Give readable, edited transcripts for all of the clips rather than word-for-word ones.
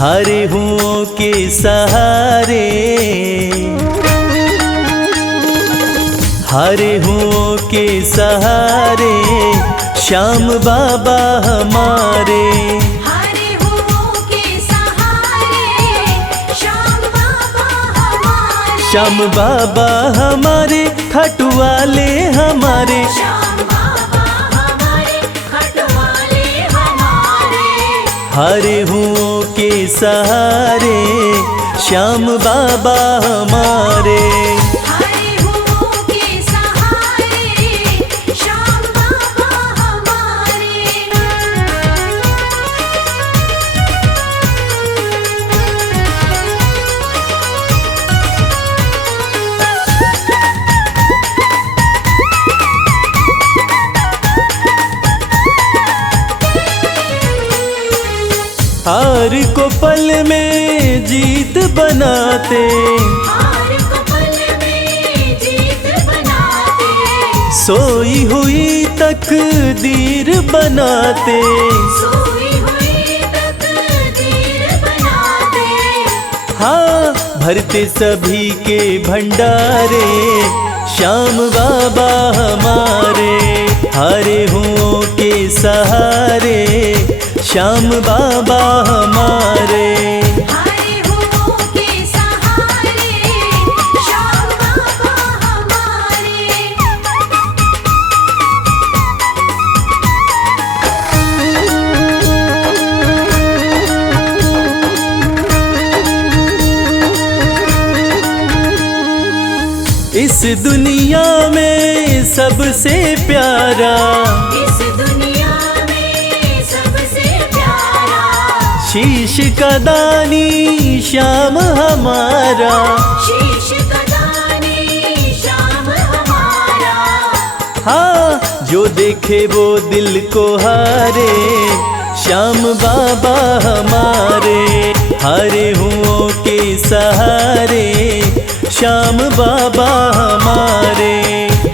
हरे हुओं के सहारे, हरे हुओं के सहारे श्याम बाबा हमारे। हरे हुओं के सहारे श्याम बाबा हमारे। श्याम बाबा हमारे खटवाले हमारे। श्याम बाबा हमारे खटवाले हमारे। हरे हुओं के सहारे श्याम बाबा हमारे। हरे हुओं के सहारे श्याम बाबा हमारे। हार को पल में जीत बनाते, हार को पल में जीत बनाते। सोई हुई तकदीर बनाते। सोई हुई तकदीर बनाते। हाँ, भरते सभी के भंडारे श्याम बाबा हमारे। हरे हुओं के सहारे श्याम बाबा हमारे। हरे हुओं के सहारे श्याम बाबा हमारे। इस दुनिया में सबसे प्यारा, इस दुनिया में सबसे प्यारा शीश का दानी श्याम हमारा। शीश का दानी श्याम हमारा। हाँ, जो देखे वो दिल को हारे श्याम बाबा हमारे। हरे हुओं के सहारे श्याम बाबा हमारे।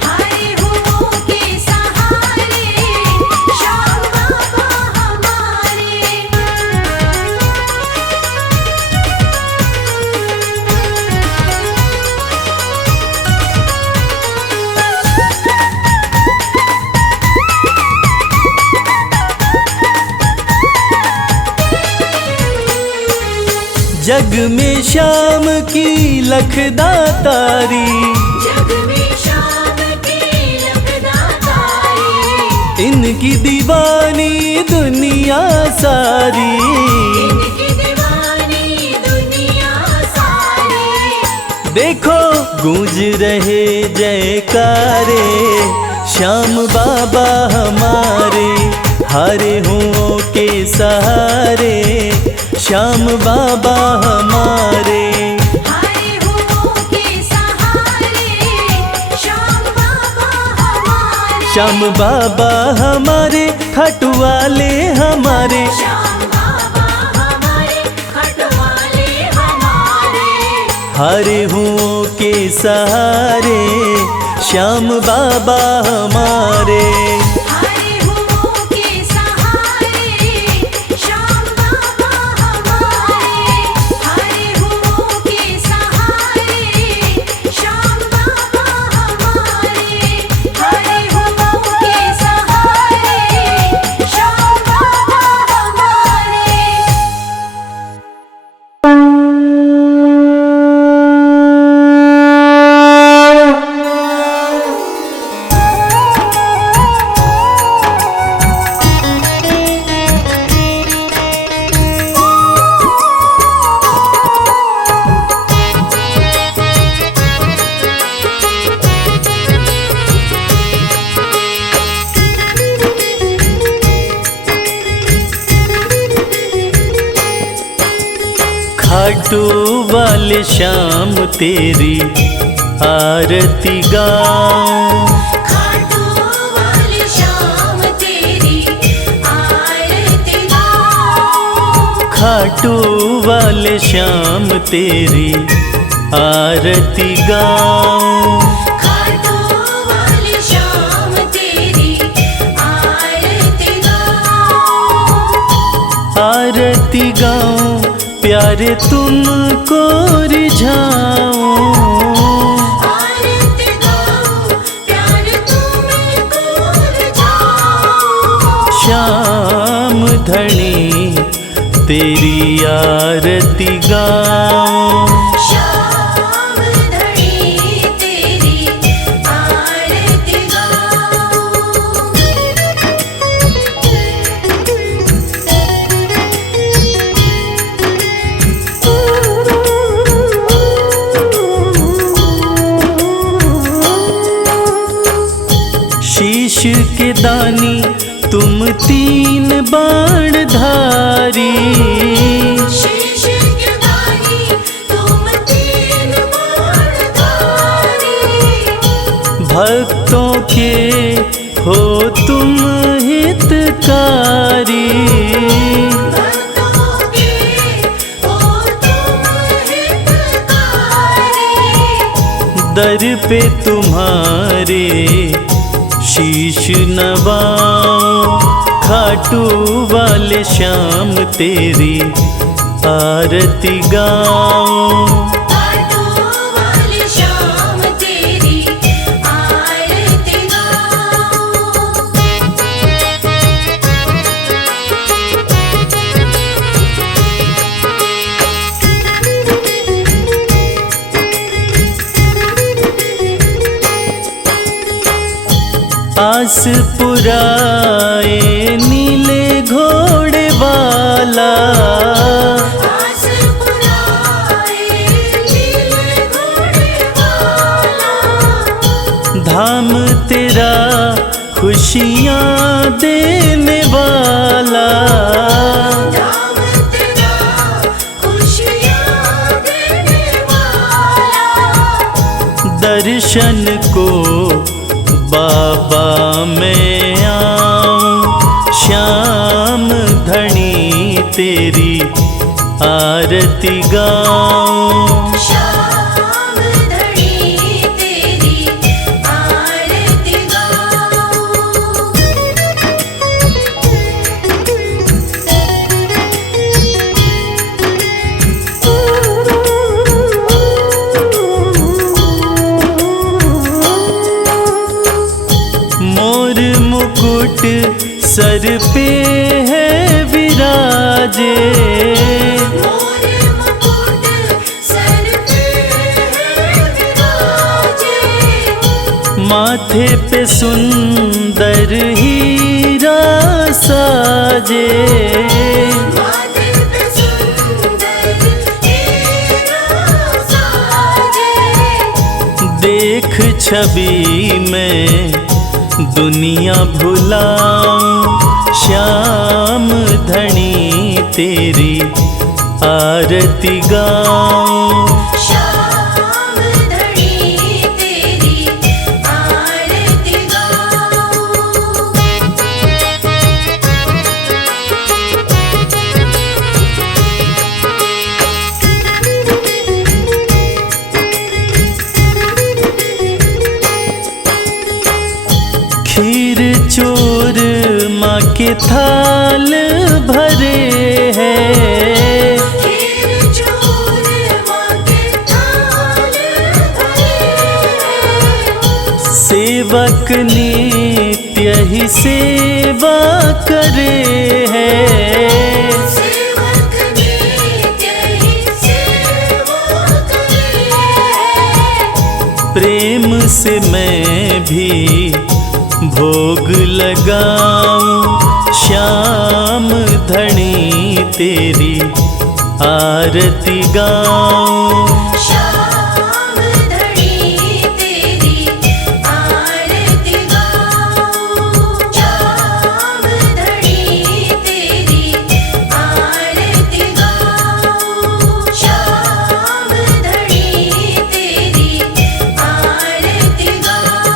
हरे हुओं के सहारे श्याम बाबा हमारे। जग में श्याम की लखदातारी, जग में श्याम की लखदातारी। इनकी दीवानी दुनिया सारी। इनकी दीवानी दुनिया सारी। देखो गूंज रहे जयकारे श्याम बाबा हमारे। हरे हुओं के सहारे श्याम बाबा हमारे। हरे हुओं के सहारे श्याम बाबा हमारे। श्याम बाबा हमारे खटवाले हमारे। श्याम बाबा हमारे खटवाले हमारे। हरे हुओं के सहारे श्याम बाबा हमारे। हरे हुओं के सहारे श्याम बाबा हमारे। हरे हुओं के सहारे श्याम बाबा हमारे। हरे हुओं के सहारे श्याम बाबा हमारे। खाटू वाले श्याम तेरी आरती गाऊं। खाटू वाले श्याम तेरी आरती गाऊं। खाटू वाले श्याम तेरी आरती गाऊं। खाटू वाले श्याम तेरी आरती गाऊं। आरती गाऊं प्यार तुमको रिझाऊं, आरती गाऊं, प्यार तुमको रिझाऊं। श्याम धनी तेरी आरती गाऊं, श्याम धनी तेरी आरती गाऊं। शीश के दानी तुम तीन बाण धारी, शीश के दानी तुम तीन बाणधारी। भक्तों के हो तुम हितकारी, भक्तों के हो तुम हितकारी। दर पे तुम्हारे शीश नवाऊं, खाटू वाले श्याम तेरी आरती गाऊं, खाटू वाले श्याम तेरी आरती गाऊं। आस पुराए नीले घोड़े वाला, आस पुराए नीले घोड़े वाला। धाम तेरा खुशियाँ देने वाला, धाम तेरा खुशियाँ देने वाला। दर्शन को बाबा मैं आऊं, श्याम धनी तेरी आरती गाऊं, श्याम धनी तेरी आरती गाऊं। मोर मुकुट सर पे है विराजे, मोर मुकुट सर पे है विराजे। माथे पे सुंदर हीरा साजे, माथे पे सुंदर हीरा साजे। देख छवि में दुनिया भुलाऊं, श्याम धनी तेरी आरती गाऊं, श्याम धनी तेरी आरती गाऊं। खीर चोर माँ के थाल भरे हैं, खीर चोर माँ के थाल भरे हैं। सेवक नित्य ही सेवा करे हैं, सेवक नित्य ही सेवा करे हैं। प्रेम से मैं भी भोग लगाऊं, श्याम धनी तेरी आरती गाऊं, श्याम धनी तेरी आरती गाऊं। श्याम धनी तेरी आरती गाऊं। श्याम धनी तेरी आरती गाऊं।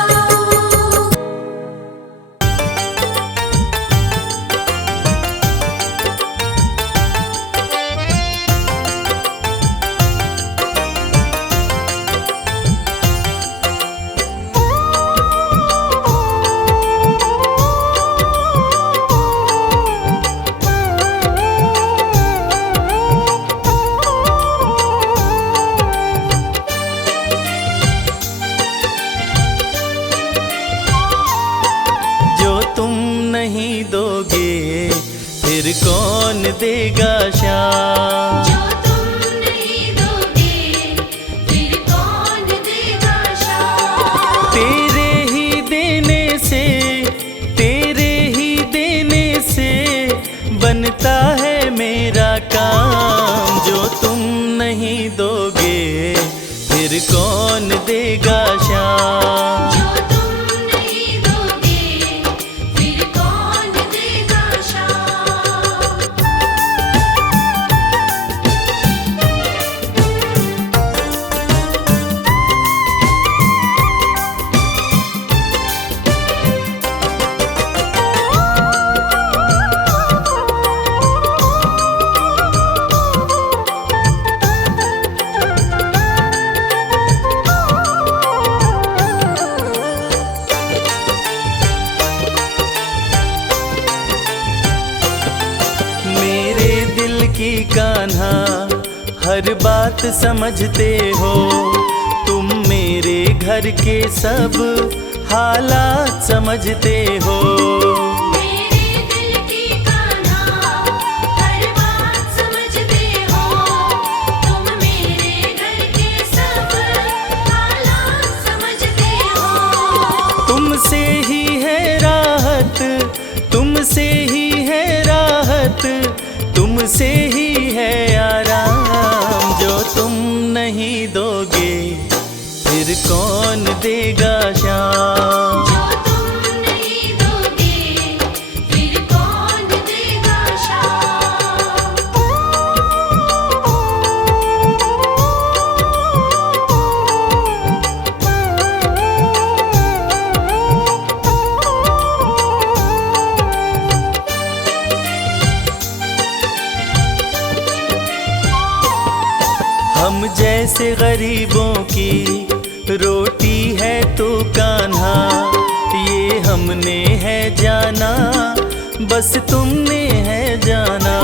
फिर कौन देगा श्याम। जो तुम नहीं दोगे फिर कौन देगा श्याम। तेरे ही देने से, तेरे ही देने से बनता है मेरा काम। जो तुम नहीं दोगे फिर कौन देगा श्याम। जो तुम नहीं दोगे फिर कौन देगा श्याम। मेरे दिल की कान्हा हर बात समझते हो। तुम मेरे घर के सब हालात समझते हो। मेरे दिल की कान्हा हर बात समझते हो। तुम मेरे घर के सब हालात समझते हो। तुमसे ही है राहत, तुमसे ही है राहत, तुमसे ही है आराम। जो तुम नहीं दोगे फिर कौन देगा श्याम। जो तुम नहीं दोगे फिर कौन देगा श्याम। हम जैसे गरीबों की रोटी है तो कान्हा, ये हमने है जाना, बस तुमने है जाना।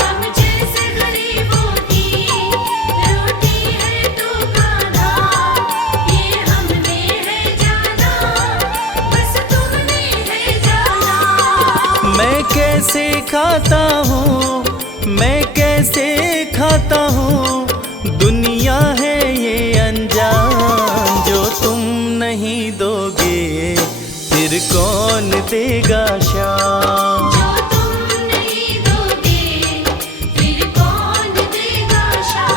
हम जैसे गरीबों की रोटी है तो कान्हा, ये हमने है जाना, बस तुमने है जाना। मैं कैसे खाता हूँ, मैं कैसे खाता हूँ, दुनिया है ये अनजान। जो तुम नहीं दोगे फिर कौन देगा श्याम। जो तुम नहीं दोगे फिर कौन देगा श्याम।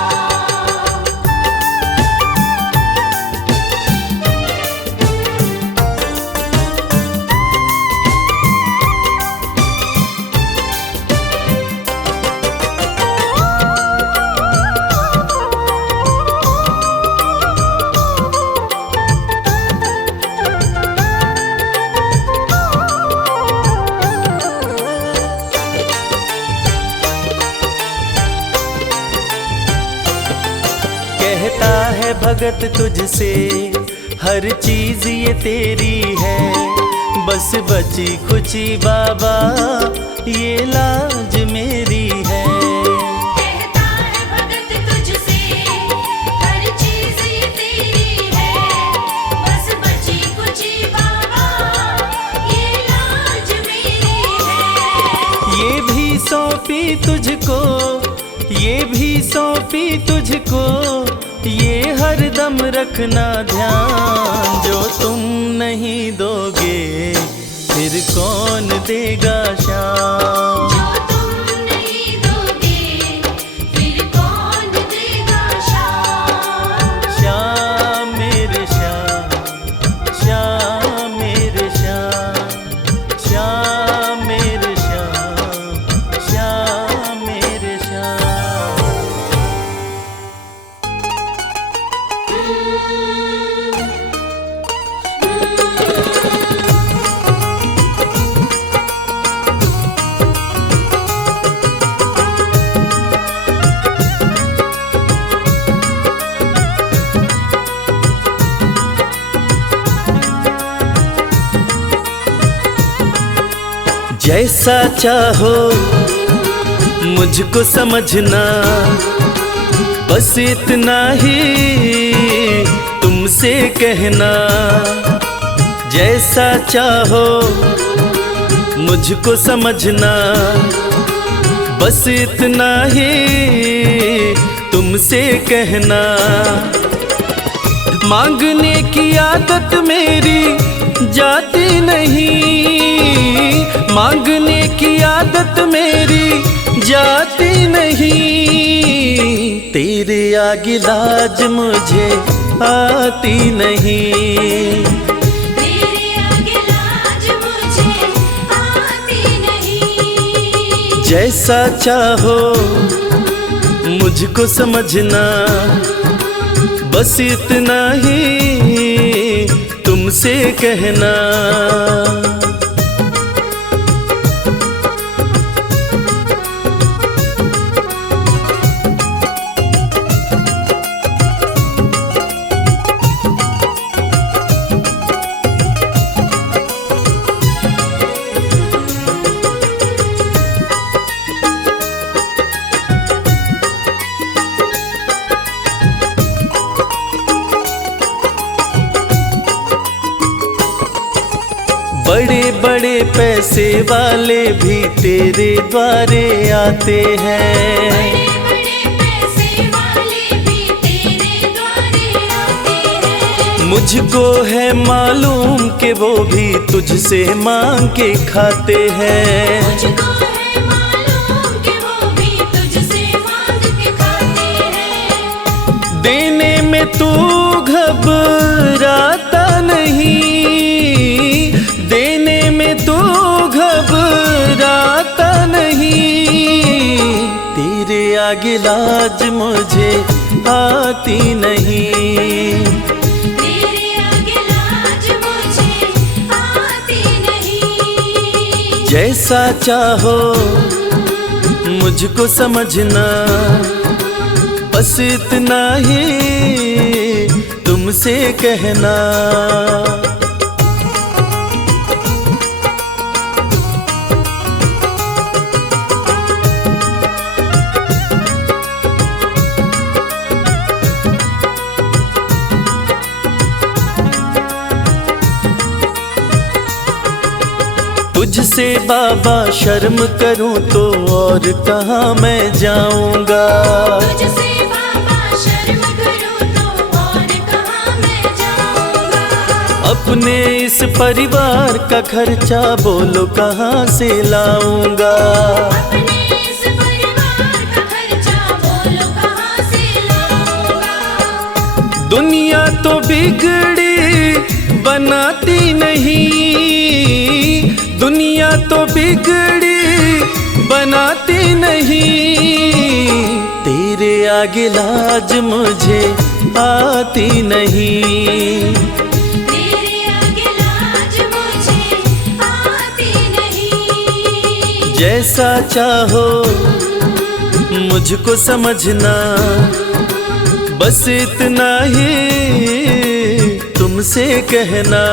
कहता है भगत तुझसे हर चीज ये तेरी है, बस बची खुची बाबा ये लाज मेरी है। कहता है भगत तुझसे हर चीज ये तेरी है, बस बची कुची बाबा ये लाज मेरी है। ये भी सौंपी तुझको, ये भी सौंपी तुझको, ये हर दम रखना ध्यान। जो तुम नहीं दोगे फिर कौन देगा श्याम। जो तुम नहीं दोगे फिर कौन देगा श्याम। श्याम मेरे श्याम, श्याम मेरे श्याम, श्याम मेरे श्याम, श्याम मेरे श्याम। जैसा चाहो मुझको समझना, बस इतना ही तुमसे कहना। जैसा चाहो मुझको समझना, बस इतना ही तुमसे कहना। मांगने की आदत मेरी जाती नहीं, मांगने की आदत मेरी जाती नहीं। तेरे आगे लाज मुझे आती नहीं, तेरे आगे लाज मुझे आती नहीं। जैसा चाहो मुझको समझना, बस इतना ही तुमसे कहना। बड़े बड़े पैसे वाले भी तेरे द्वारे आते हैं, बड़े बड़े पैसे वाले भी तेरे द्वारे आते हैं। मुझको है मालूम कि वो भी तुझसे मांग के खाते हैं। मुझको है मालूम कि वो भी तुझसे मांग के खाते हैं। देने में तू घबराता नहीं, देने में तू घबराता नहीं। तेरे आगे लाज मुझे आती नहीं, तेरे आगे लाज मुझे आती नहीं। जैसा चाहो मुझको समझना, बस इतना ही तुमसे कहना। तुझसे बाबा शर्म करूं तो और कहाँ मैं जाऊंगा। तुझसे बाबा शर्म करूं तो और कहाँ मैं जाऊंगा। अपने इस परिवार का खर्चा बोलो कहाँ से लाऊंगा। अपने इस परिवार का खर्चा बोलो कहाँ से लाऊंगा। दुनिया तो बिगड़ी बनाती नहीं, दुनिया तो बिगड़ी बनाती नहीं। तेरे आगे लाज मुझे आती नहीं, तेरे आगे लाज मुझे आती नहीं। जैसा चाहो मुझको समझना, बस इतना ही तुमसे कहना।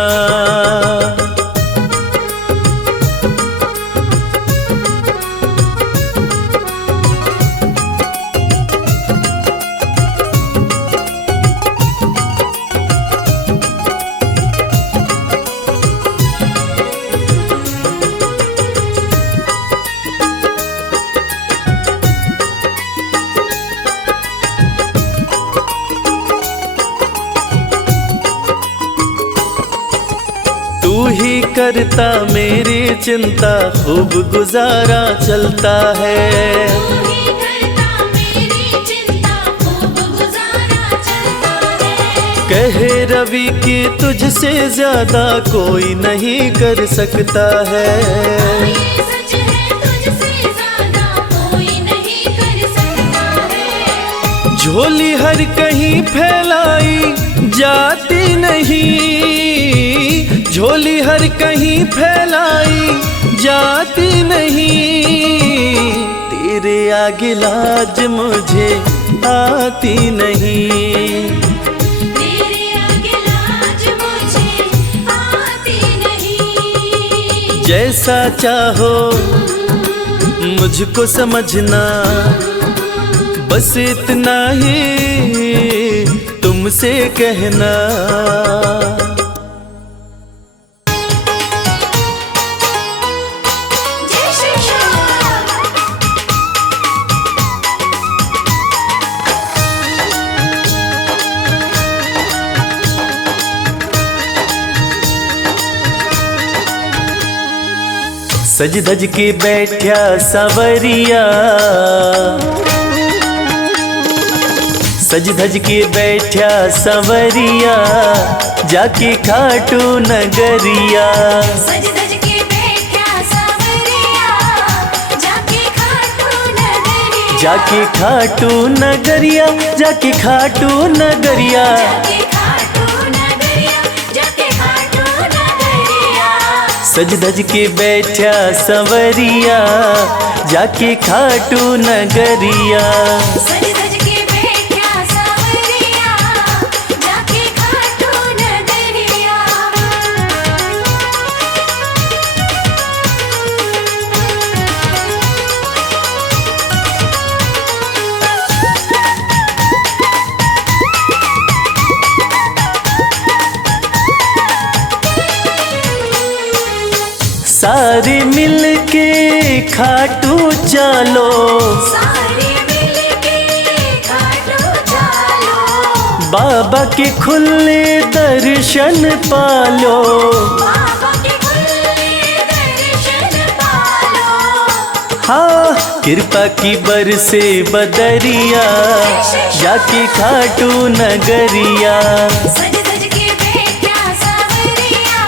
तू ही करता मेरी चिंता, खूब गुजारा चलता है। तू ही करता मेरी चिंता, खूब गुजारा चलता है। कहे रवि कि तुझसे ज्यादा कोई नहीं कर सकता है। ये सच है, तुझसे ज्यादा कोई नहीं कर सकता है। झोली हर कहीं फैलाई जाती नहीं, झोली हर कहीं फैलाई जाती नहीं। तेरे आगे लाज मुझे आती नहीं, तेरे आगे लाज मुझे आती नहीं। जैसा चाहो मुझको समझना, बस इतना ही तुमसे कहना। सज धज के बैठा सवरिया, सज धज के बैठा सवरिया, जाके खाटू नगरिया। सज धज के बैठा सवरिया, जाके खाटू नगरिया। जाके खाटू नगरिया, जाके खाटू नगरिया। जाके खाटू नगरिया, जाके खाटू नगरिया। सज धज के बैठा सवरिया, जाके खाटू नगरिया। सज धज के बैठा सवरिया, जाके खाटू नगरिया। सारे मिल के खाटू चलो, सारे मिलके खाटू चलो। बाबा के खुले दर्शन पालो। बाबा के खुले दर्शन पालो। हाँ कृपा की बरसे बदरिया, जाके खाटू नगरिया। सज धज के बैठा सवरिया,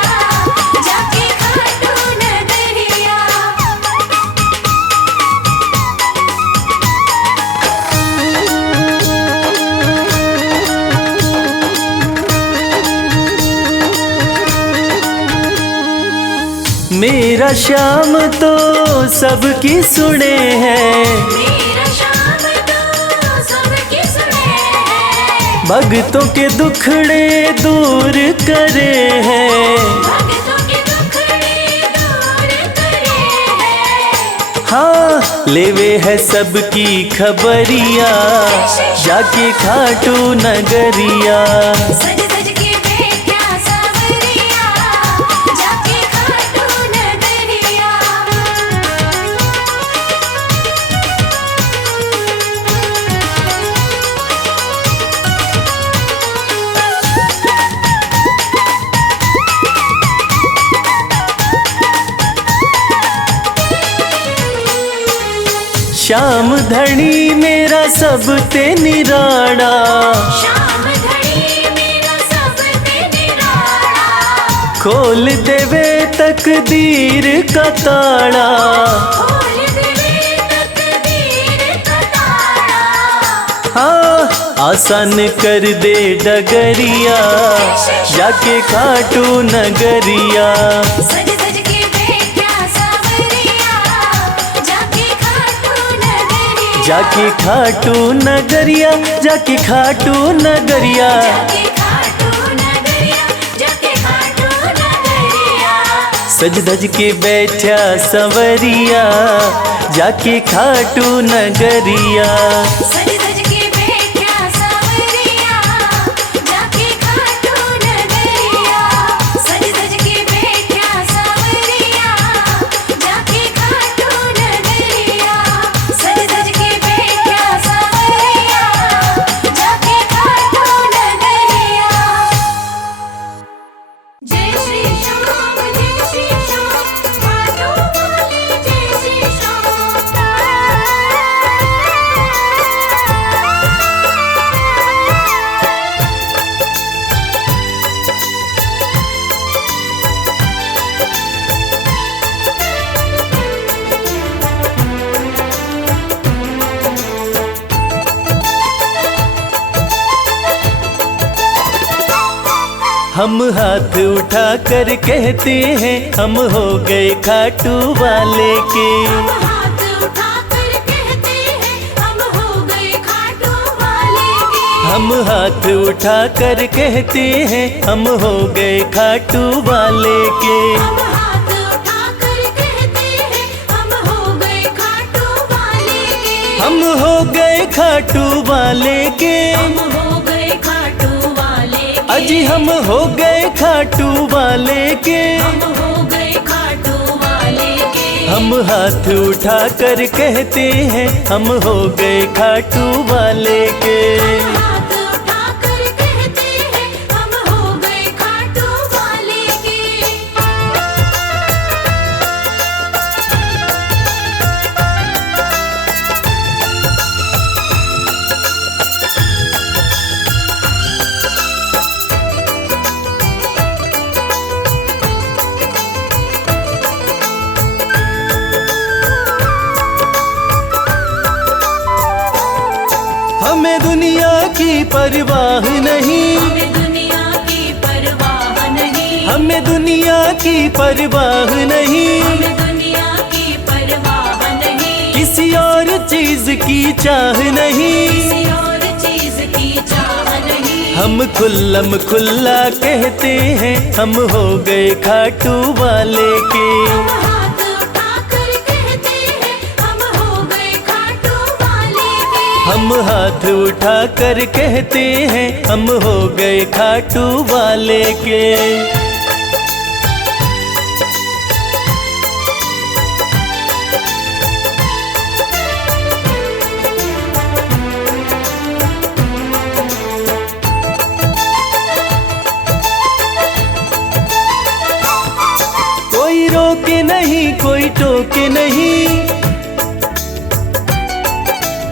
जाके खाटू नगरिया। मेरा श्याम तो सबकी सुने हैं, मेरा श्याम तो सबकी सुने हैं। भक्तों के दुखड़े दूर करे हैं। भक्तों के दुखड़े दूर करे हैं। हाँ लेवे है सबकी खबरिया, जाके खाटू नगरिया। सज धज के बैठा सवरिया, जाके खाटू नगरिया। श्याम धनी मेरा सब ते निराड़ा, श्याम धनी मेरा सब ते निराला। खोल देवे तकदीर का ताड़ा। खोल देवे तकदीर का ताला। हाँ आसान कर दे डगरिया, जाके खाटू नगरिया। सज धज के बैठा सवरिया, जाके खाटू नगरिया। जाके खाटू नगरिया, जाके खाटू नगरिया। जाके खाटू नगरिया, जाके खाटू नगरिया। सज धज के बैठा सवरिया, जाके खाटू नगरिया। सज धज के बैठा सवरिया, जाके खाटू नगरिया। सज धज के बैठा सवरिया, जाके खाटू नगरिया। सज धज के बैठा सवरिया, जाके खाटू नगरिया। जय श्री श्याम, जय श्री श्याम, खाटू वाले जय श्री श्याम। हम हाथ उठा कर कहते हैं, हम हो गए खाटू वाले के। हम हाथ उठाकर कहते हैं, हम हो गए खाटू वाले के। हम हाथ उठा कर कहते हैं, हम हो गए खाटू वाले के। हम हाथ उठाकर कहते हैं, हम हो गए खाटू वाले के। हम हो गए खाटू वाले के। हम हो गए खाटू वाले के। अजी हम हो गए खाटू वाले के। हम हो गए खाटू वाले के। हम हाथ उठा कर कहते हैं, हम हो गए खाटू वाले के। हाथ उठाकर कहते हैं, हम हो गए खाटू वाले के। हमें दुनिया की परवाह नहीं, हमें दुनिया की परवाह नहीं, हमें दुनिया की परवाह नहीं, हमें दुनिया की परवाह नहीं, किसी और चीज की चाह नहीं। किसी और चीज की चाह नहीं। हम खुल्लम खुल्ला कहते हैं हम हो गए खाटू वाले के। हम हाथ उठाकर कहते हैं हम हो गए खाटू वाले के। हम हाथ उठाकर कहते हैं हम हो गए खाटू वाले के। कोई रोके नहीं कोई टोके नहीं,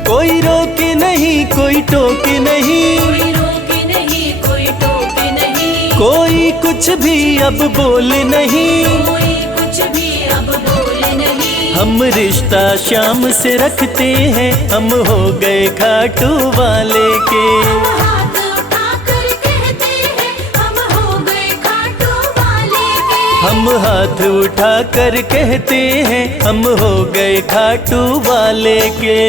कोई रोके नहीं कोई टोके नहीं, कोई रोके नहीं कोई टोके नहीं, कोई कुछ भी अब बोले नहीं। कोई कुछ भी अब बोले नहीं। हम रिश्ता शाम से रखते हैं हम हो गए खाटू वाले के। हम हाथ उठाकर कहते हैं हम हो गए खाटू वाले के। हम हाथ उठाकर कहते हैं हम हो गए खाटू वाले के।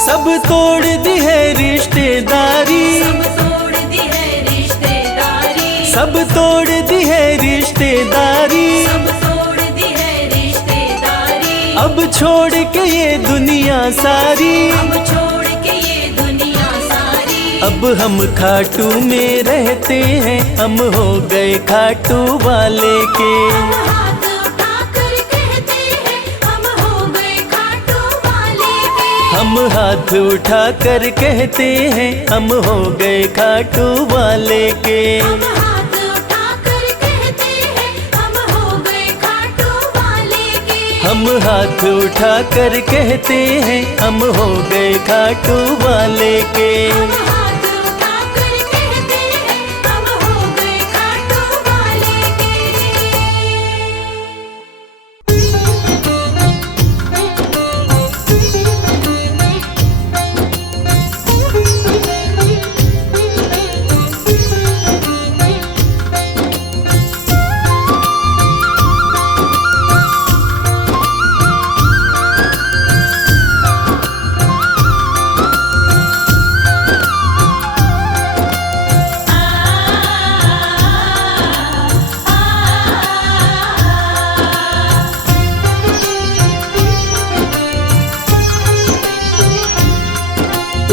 सब तोड़ दी है रिश्तेदारी, सब तोड़ दी है रिश्तेदारी, सब तोड़ दी है रिश्तेदारी। सब तोड़ दी है रिश्तेदारी। अब छोड़ के ये दुनिया सारी, अब छोड़ के ये दुनिया सारी। अब हम खाटू में रहते हैं हम हो गए खाटू वाले के। हम हाथ उठाकर कहते हैं हम हो गए खाटू वाले के। हम हाथ उठाकर कहते हैं हम हो गए खाटू वाले के। हम हाथ उठाकर कहते हैं हम हो गए खाटू वाले के। हम हाथ उठाकर कहते हैं हम हो गए खाटू वाले के। हम हाथ उठाकर कहते हैं हम हो गए खाटू वाले के।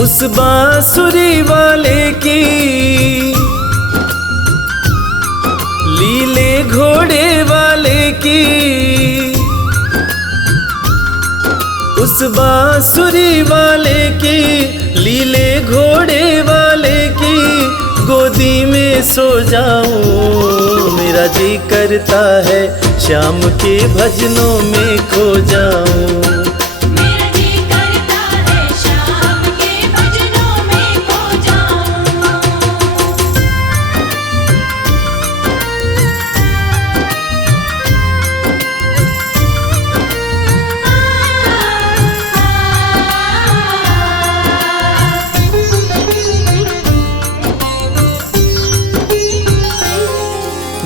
उस बांसुरी वाले की लीले घोड़े वाले की, उस बांसुरी वाले की लीले घोड़े वाले की गोदी में सो जाऊं। मेरा जी करता है शाम के भजनों में खो जाऊं। मेरा जी करता है शाम के भजनों में खो जाऊं।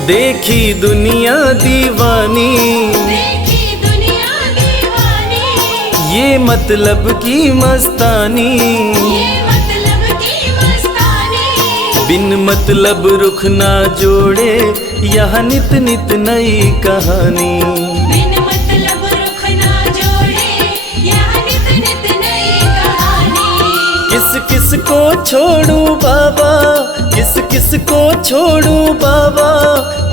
देखी दुनिया दीवानी, देखी दुनिया दीवानी, ये मतलब की मस्तानी, ये मतलब की मस्तानी। बिन मतलब रुख ना जोड़े यहाँ नित नित नई कहानी। बिन मतलब रुख ना जोड़े यहाँ नित नित नई कहानी। किस किस को छोड़ूं बाबा, किस किस को छोड़ूं बाबा,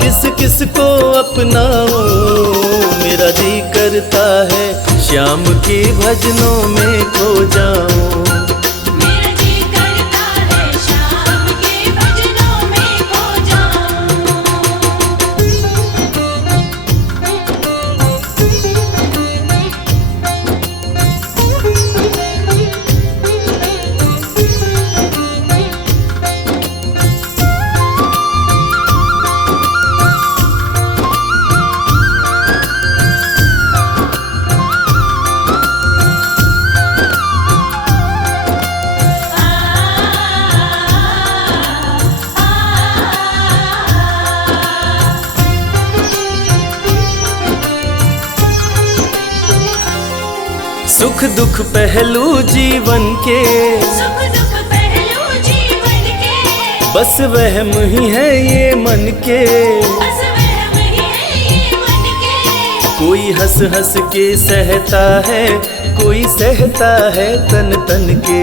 किस किस को अपनाऊं। मेरा जी करता है श्याम के भजनों में खो जाऊं। मेरा जी करता है शाम के भजनों में खो जाऊं। सुख दुख पहलू जीवन के, सुख दुख पहलू जीवन के, बस वहम ही है ये मन के। बस वहम ही है ये मन के। कोई हंस हंस के सहता है, कोई सहता है तन तन के।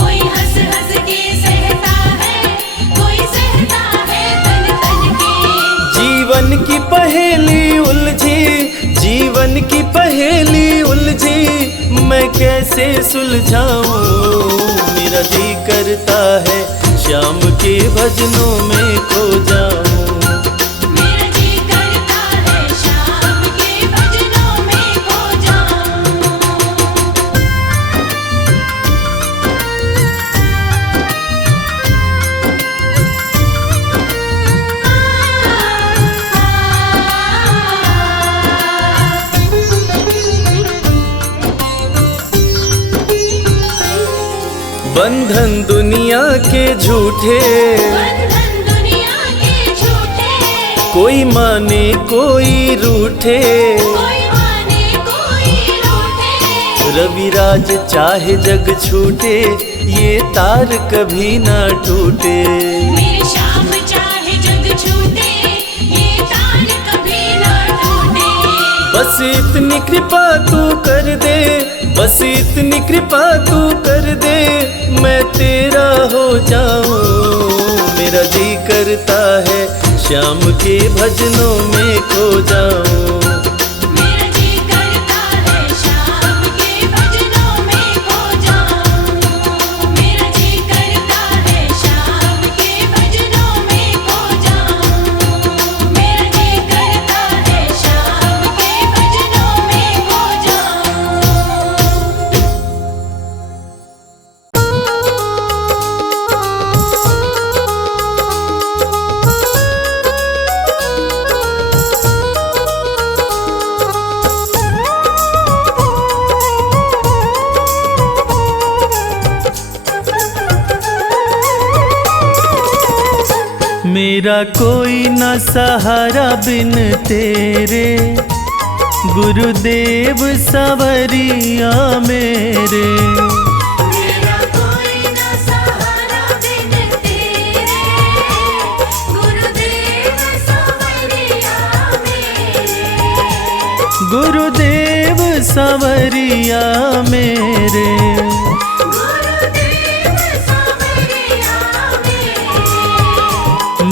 कोई हंस हंस के सहता है, कोई सहता है तन तन के। जीवन की पहेली उलझी, जीवन की पहेली उलझी, मैं कैसे सुलझाऊं। मेरा जी करता है श्याम के भजनों में खो जाऊं। मेरा जी करता है शाम के भजनों में खो जाऊं। बंधन दुनिया के झूठे, बंधन दुनिया के झूठे, कोई माने कोई रूठे। कोई माने कोई रूठे। रविराज चाहे जग छूटे, ये तार कभी ना टूटे। मेरे श्याम चाहे जग छूटे, ये तार कभी ना टूटे। बस इतनी कृपा तू कर दे, बस इतनी कृपा तू कर दे, मैं तेरा हो जाऊं। मेरा जी करता है श्याम के भजनों में खो जाऊं। मेरा जी करता है शाम के भजनों में खो जाऊं। मेरा जी करता है शाम के भजनों में खो जाऊं। मेरा जी करता है शाम के भजनों में खो जाऊं। मेरा कोई न सहारा बिन तेरे, गुरुदेव सवरिया मेरे। मेरा कोई न सहारा बिन तेरे, गुरुदेव सवरिया मेरे। गुरुदेव सवरिया मेरे। गुरुदेव सवरिया मेरे।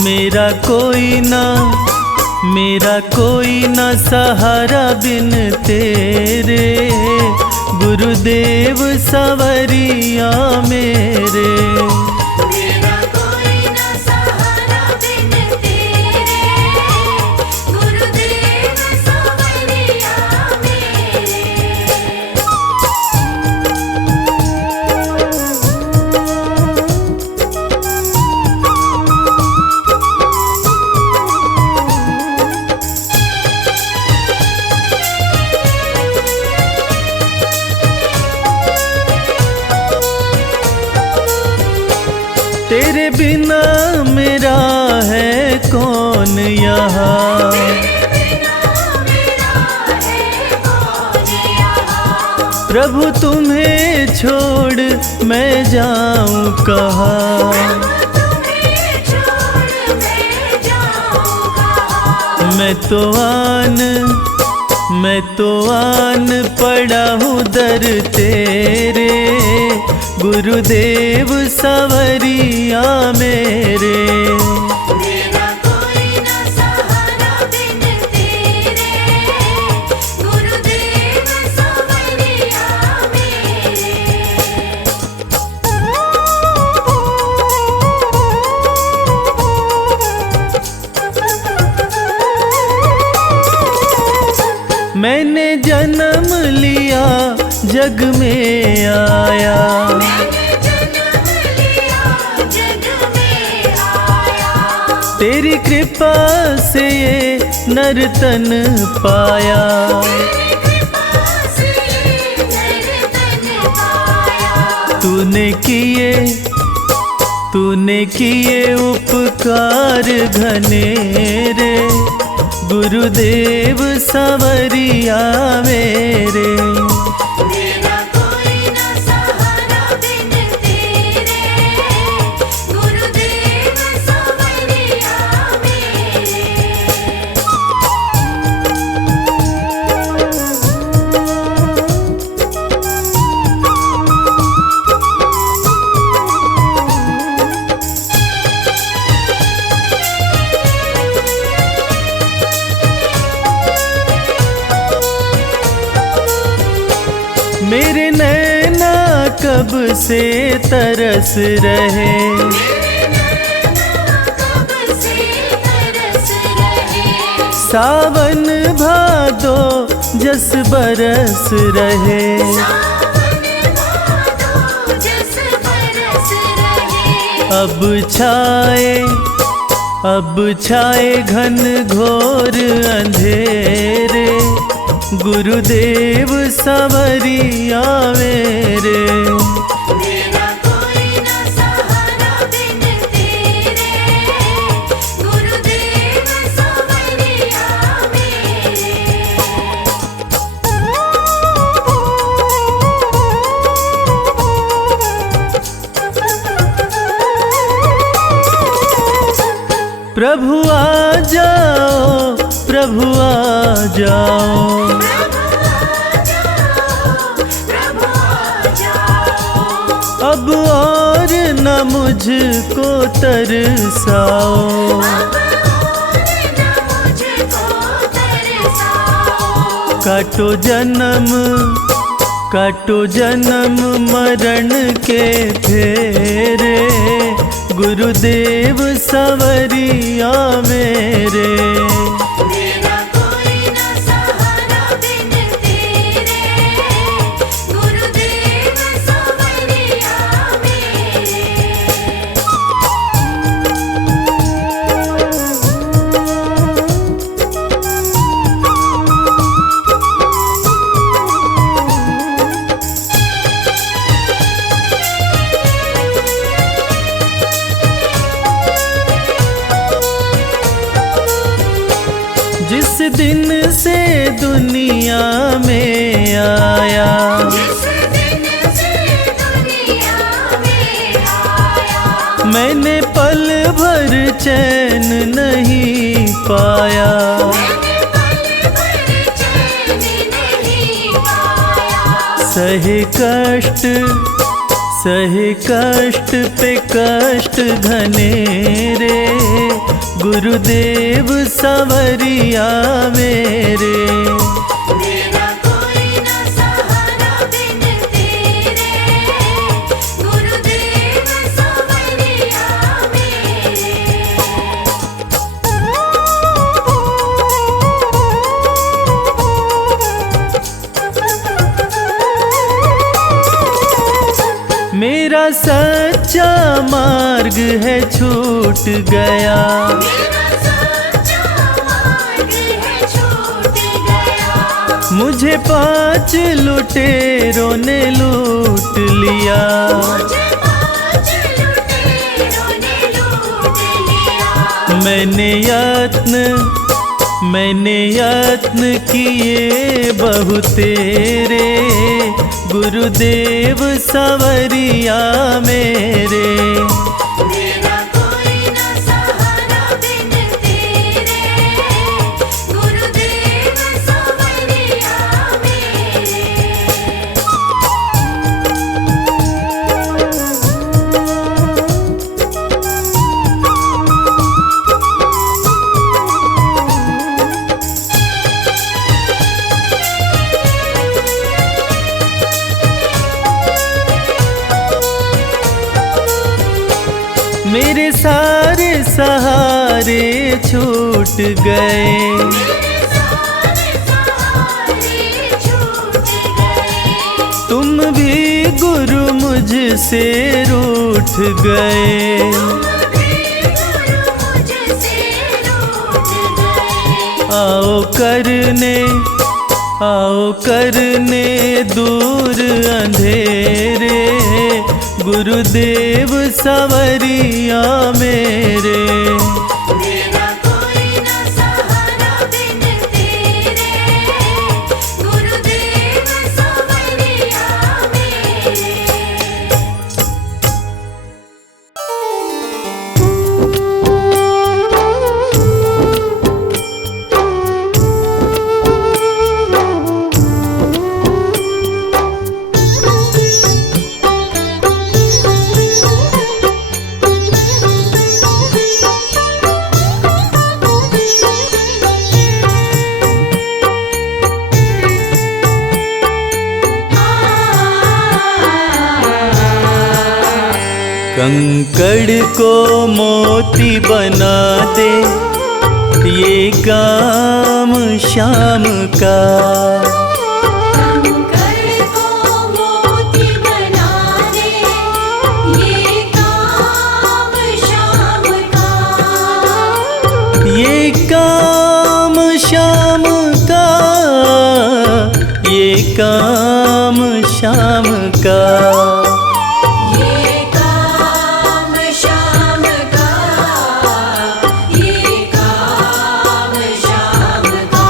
मेरा कोई ना सहारा बिन तेरे, गुरुदेव सवरिया मेरे। मेरा कोई न सहारा बिन तेरे, गुरुदेव सवरिया मेरे। तेरे बिना मेरा है कौन यहाँ। प्रभु तुम्हें छोड़ मैं जाऊं कहाँ। मैं तो आन पड़ा हूँ दर तेरे, गुरुदेव सवरिया मेरे। मेरा कोई न सहारा बिन तेरे, गुरुदेव सवरिया मेरे। मैंने जन्म लिया जग में आया, मैंने जन्म लिया जग में आया। तेरी कृपा से ये नर्तन पाया। तेरी कृपा से नर्तन पाया। तूने किए उपकार घनेरे, गुरुदेव सवरिया मेरे। मेरा मेरे नैना कब से तरस रहे, सावन भादो जस बरस रहे। अब छाए घन घोर अंधेरे, गुरुदेव संवरिया मेरे। मेरा कोई ना सहारा बिन तेरे, गुरुदेव संवरिया प्रभु आ जाओ, प्रभु आ जाओ, अब और न मुझको तरसाओ। काटो जन्म मरण के फेरे, गुरुदेव संवरिया मेरे। मेरा कोई ना सहारा बिन तेरे, गुरुदेव संवरिया जिस दिन से दुनिया में आया, मैंने पल भर चैन नहीं पाया। सहे कष्ट पे कष्ट घनेरे, गुरुदेव संवरिया मेरे। मेरा कोई ना सहारा बिन तेरे, गुरुदेव संवरिया मेरा सच्चा मार्ग है छूट गया, मुझे 5 लुटेरों ने लूट लिया। मैंने यत्न किए बहु तेरे, गुरुदेव संवरिया मेरे। मेरा कोई ना सहारा बिन तेरे, गुरुदेव संवरिया मेरे सारे सहारे छूट गए, तुम भी गुरु मुझसे रूठ गए। आओ करने दूर अंधेरे, गुरुदेव संवरिया मेरे। मेरा कोई ना सहारा बिन तेरे, गुरुदेव संवरिया कंकड़ को मोती बना दे, ये काम शाम का। कंकड़ को मोती बना दे, ये काम शाम का। ये काम शाम का, ये काम शाम का। ये काम शाम का, ये काम शाम का।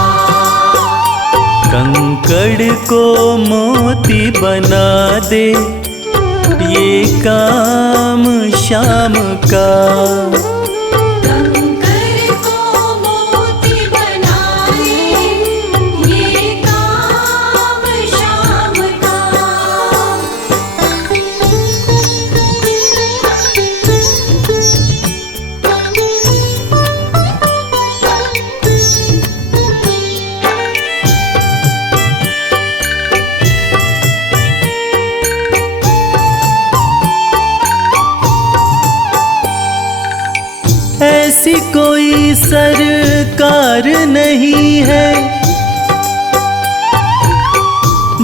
कंकड़ को मोती बना दे, ये काम शाम का। कंकड़ को मोती बना दे, ये काम शाम का। ऐसी कोई सरकार नहीं है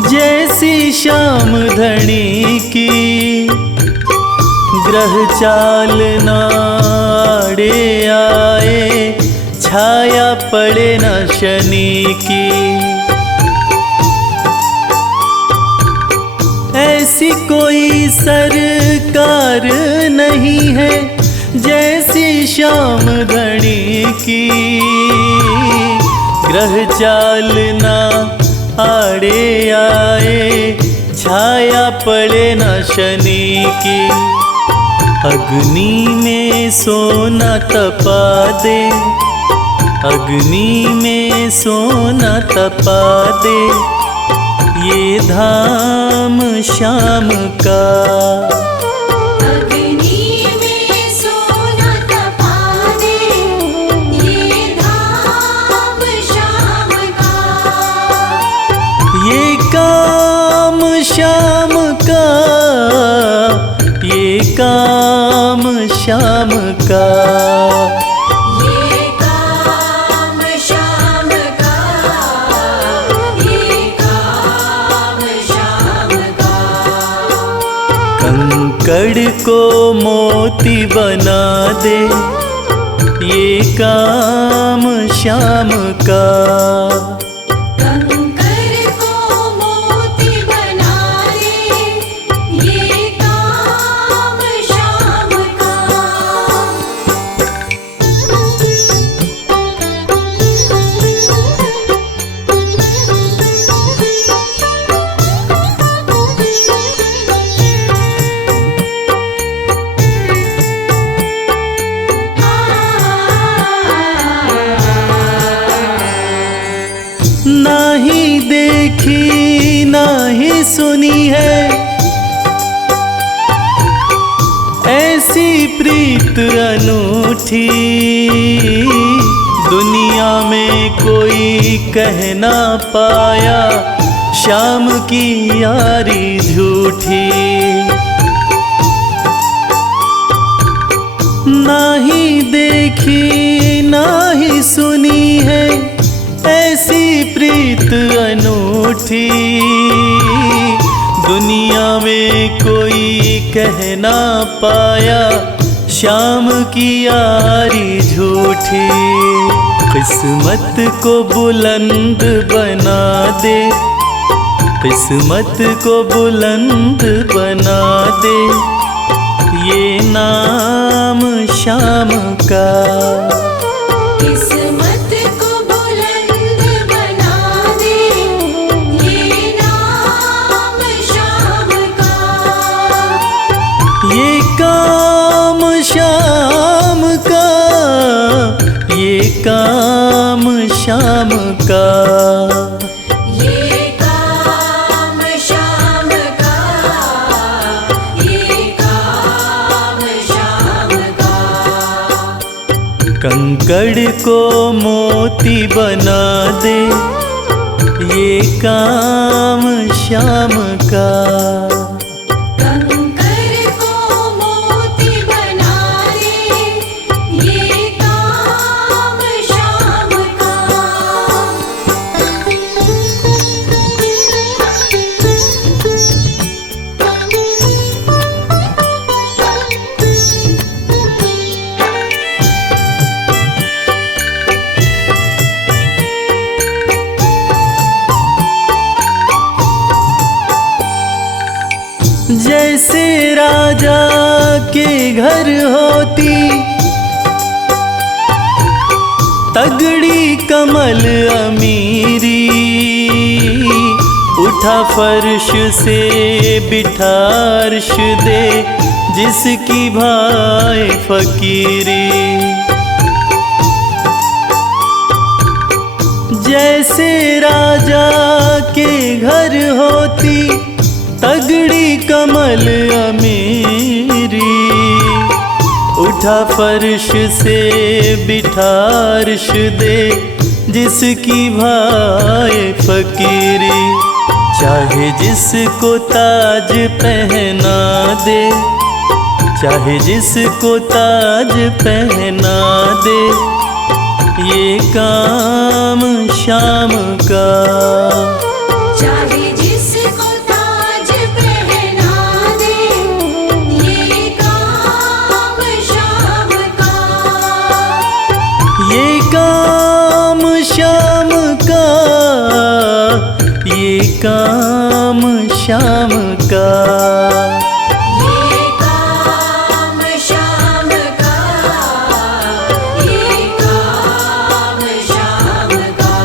जैसी श्याम धनी की। ग्रह चाल नाड़े आए, छाया पड़े न शनि की। ऐसी कोई सरकार नहीं है जैसी श्याम धनी की। ग्रह चाल ना आड़े आए, छाया पड़े न शनि की। अग्नि में सोना तपा दे, अग्नि में सोना तपा दे, ये धाम शाम का। अग्नि में सोना तपा दे, ये धाम शाम का। ये काम शाम का, ये काम शाम का। ये काम शाम का, ये काम शाम का। कंकड़ को मोती बना दे, ये काम शाम का। कंकड़ को मोती बना दे, ये काम शाम का। ना ही देखी ना ही सुनी है ऐसी प्रीत अनूठी। दुनिया में कोई कह ना पाया, शाम की यारी झूठी। ना ही देखी ना ही सुनी है ऐसी प्रीत अनूठी। दुनिया में कोई कह ना पाया, शाम की यारी झूठी। किस्मत को बुलंद बना दे, किस्मत को बुलंद बना दे, ये नाम शाम का। किस्मत को बुलंद बना दे, ये नाम शाम का। ये काम शाम का, ये काम शाम का। ये काम शाम का, ये काम शाम का। कंकड़ को मोती बना दे, ये काम शाम का। कंकड़ को मोती जैसे राजा के घर होती तगड़ी कमल अमीरी, उठा फर्श से बिठा अर्श दे जिसकी भाई फकीरी। जैसे राजा के घर होती तगड़ी कमल अमीरी, उठा फर्श से बिठा अर्श दे जिसकी भाई फकीरी। चाहे जिसको ताज पहना दे, चाहे जिसको ताज पहना दे, ये काम शाम का। चाहे जिसको ताज पहना दे, ये काम शाम का। ये काम शाम का, ये काम शाम का। ये काम शाम का, ये काम शाम का।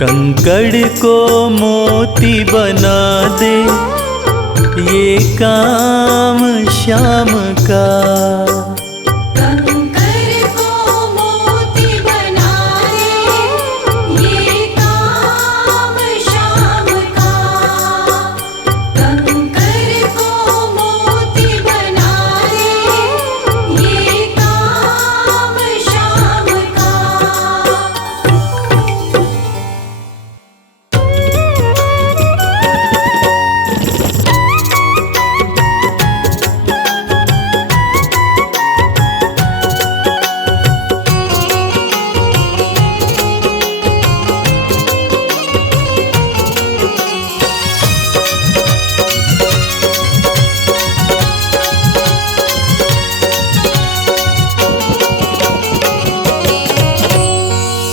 कंकड़ को मोती बना दे, ये काम शाम का। कंकर को मोती बना दे, ये काम शाम का। कंकर को मोती बना दे, ये काम शाम का।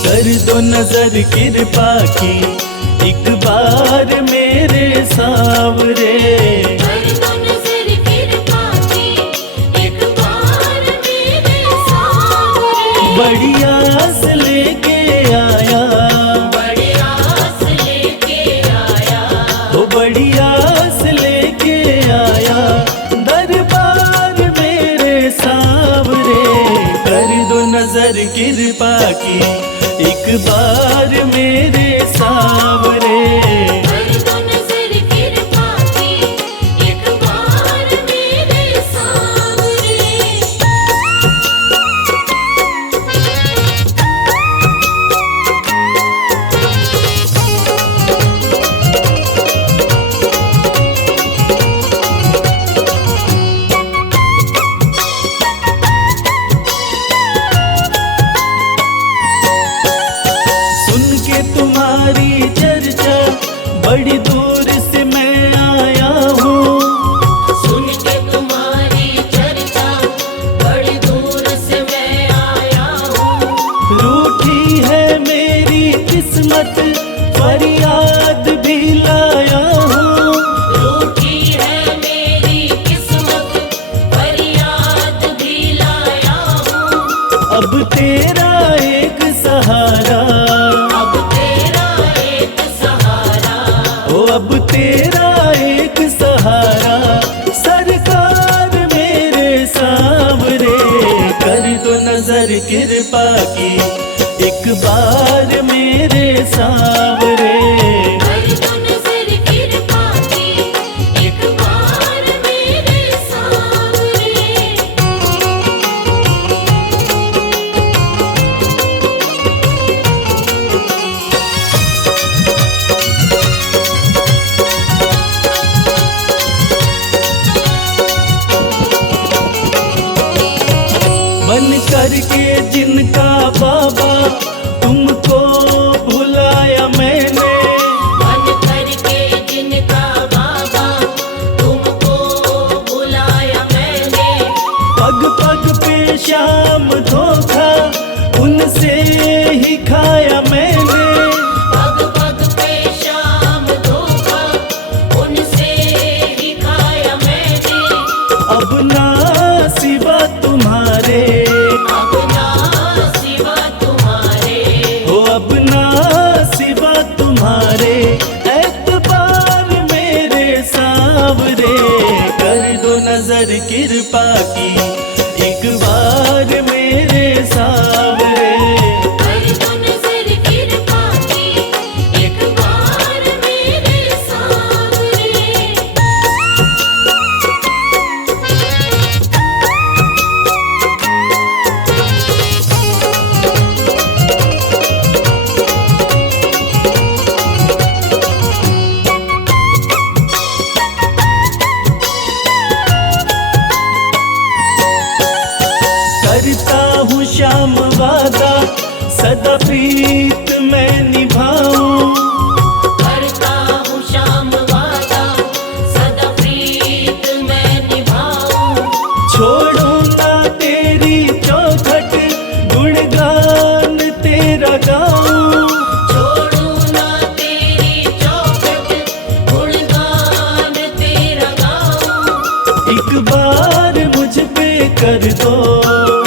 कर दो नजर कृपा की एक बार मेरे सावरे। कर दो नजर कृपा की एक बार मेरे सावरे। बड़ी आस लेके आया, बड़ी आस लेके आया। वो बड़ी आस लेके आया दरबार मेरे सावरे। कर दो नजर कृपा की एक बार मेरे सावरे। कर दो नजर कृपा की एक बार मेरे सावरे। सुन के तुम्हारी चर्चा बड़ी दूर से मैं आया हूँ। सुन के तुम्हारी चर्चा बड़ी दूर से मैं आया हूँ। रूठी है मेरी किस्मत फरियाद भी लाया हूँ। रूठी है मेरी किस्मत फरियाद भी लाया हूँ। अब तेरा एक सहारा, अब तेरा एक सहारा। ओ अब तेरा एक सहारा सरकार मेरे सावरे। कर दो नजर कृपा की एक बार मेरे सावरे। कर दो नजर कृपा की एक बार मेरे सावरे। बन करके जिनका बाबा तुमको भुलाया मैंने। सदा प्रीत मैं निभाऊं, करता हूँ शाम वादा, सदा प्रीत मैं निभाऊं। छोड़ूं ना तेरी चौखट, गुणगान तेरा गाऊं। छोड़ू ना तेरी चौखट, गुणगान तेरा गाऊं। एक बार मुझ पे कर दो,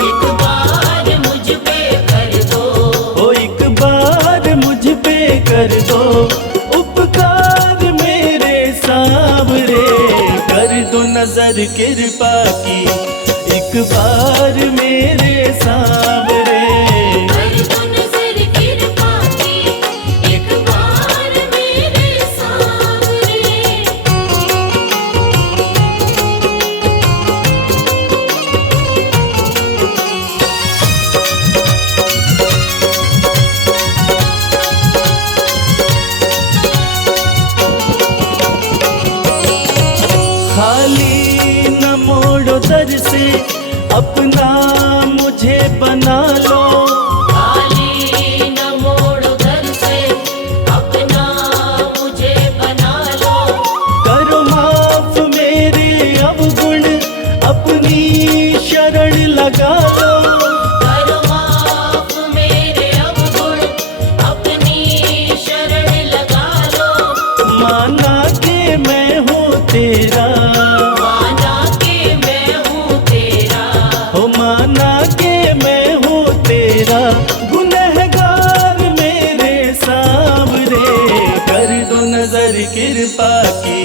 एक बार मुझ पे कर दो, ओ एक बार मुझ पे कर दो उपकार मेरे सांवरे। कर दो नजर कृपा की एक बार मेरे सांवरे। कर दो नजर कृपा की एक बार मेरे सांवरे। खाली न मोड़ो दर से, अपना मुझे बना लो। खाली न मोड़ो दर से, अपना मुझे बना लो। करो माफ मेरे अवगुण, अपनी शरण लगा लो। करो माफ मेरे अवगुण, अपनी शरण लगा लो। माना के मैं हूँ तेरा, माना के मैं हूँ तेरा, हो माना के मैं हूँ तेरा। गुनहगार मेरे सांवरे, कर दो नजर कृपा की